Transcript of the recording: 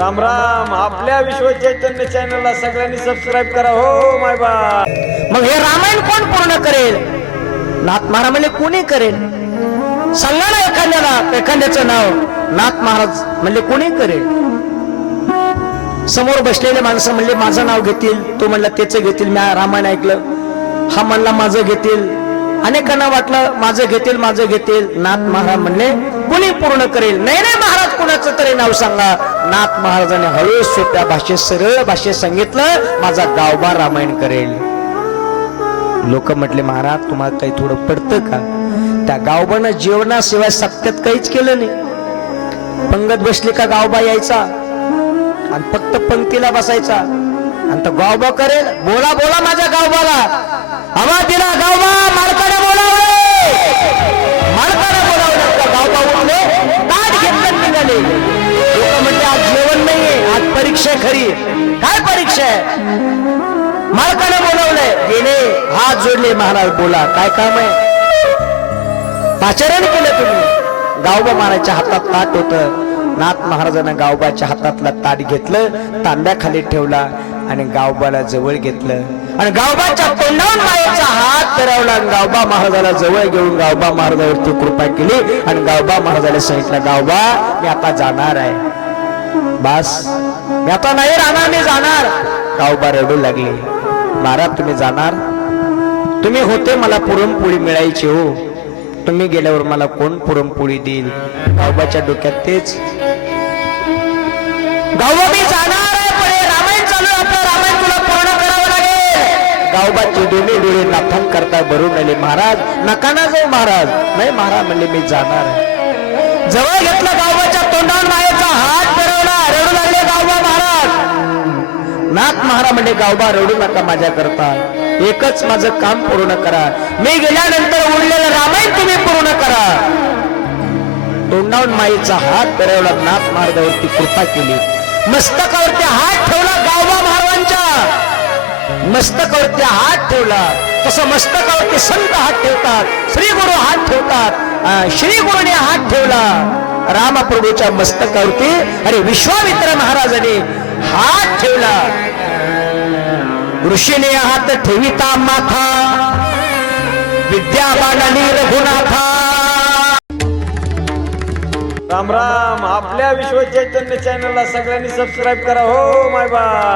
राम राम. आपल्या विश्व चैतन्य चॅनलला सगळ्यांनी सबस्क्राईब करा. हो माय बा मग हे रामायण कोण पूर्ण करेल? नाथ महाराज कोणी करेल? सांगा ना एखाद्याला एखाद्याचं नाव. नाथ महाराज म्हणले कोणी करेल? समोर बसलेले माणसं म्हणले माझं नाव घेतील. तो म्हणला त्याचं घेतील. मी रामायण ऐकलं. हा म्हणला माझं घेतील. अनेकांना वाटलं माझं घेतील माझं घेतील. नाथ महाराज म्हणले कोणी पूर्ण करेल? नाही नाही महाराज कोणाचं तरी नाव सांगा. नाथ महाराजांनी हळू सोप्या भाषेत सरळ भाषेत सांगितलं माझा गावबा रामायण करेल. लोक म्हटले महाराज तुम्हाला काही थोडं पडतं का? त्या गावबानं जेवणाशिवाय सत्यात काहीच केलं नाही. पंगत बसली का गावबा यायचा? आणि फक्त पंक्तीला बसायचा. आणि तो गावबा करेल बोला बोला माझ्या गावबाला. आवाज दिला गावबा खरी. काय परीक्षा आहे? मालकाने बोलवलंय. गेले. हात जोडले महाराज बोला. काय काम आहे? पाचारण केलं तुम्ही. गावबा महाराजच्या हातात ताट होत. नाथ महाराजांना गावबाच्या हातातला ताट घेतलं तांब्याखाली ठेवला आणि गावबाला जवळ घेतलं. आणि गावबाच्या तोंडावर मायेचा हात फिरवला आणि गावबा महाराजाला जवळ घेऊन गावबा महाराजावरती कृपा केली आणि गावबा महाराजाला सांगितलं गावबा मी आता जाणार आहे. बास. मी आता नाही राहणार मी जाणार. गावबा रडू लागले. महाराज तुम्ही जाणार? तुम्ही होते मला पुरणपोळी मिळायची हो. तुम्ही गेल्यावर मला कोण पुरणपोळी देईल? गावबाच्या डोक्यात तेच. गावबा मी जाणार रामायण चालू आपलं रामायण तुला पूर्ण करावं लागेल. गावबाचे दोन्ही डोळे नाथान करता भरून आले महाराज नका ना जाऊ महाराज. नाही महाराज म्हणले मी जाणार जवळ घेतलं गावबा नाथ महाराज म्हणजे गावबा रडू नका माझ्या करता एकच माझं काम पूर्ण करा. मी गेल्यानंतर उरलेलं रामायण तुम्ही पूर्ण करा. तोंडावून माईचा हात फिरवला नाथ महाराजावरती कृपा केली. मस्तकावरती हात ठेवला गावबा महाराजांच्या. मस्तकावरती हात ठेवला. तसं मस्तकावरती संत हात ठेवतात श्री गुरु हात ठेवतात श्री गुरुने हात ठेवला. रामप्रभूच्या मस्तकावरती अरे विश्वामित्र महाराजांनी हात ठेवला. ऋषीने हात ठेविता माथा. विद्याबाणाने रघुनाथा राम राम. आपल्या विश्व चैतन्य चॅनलला सगळ्यांनी सबस्क्राईब करा. हो माय बा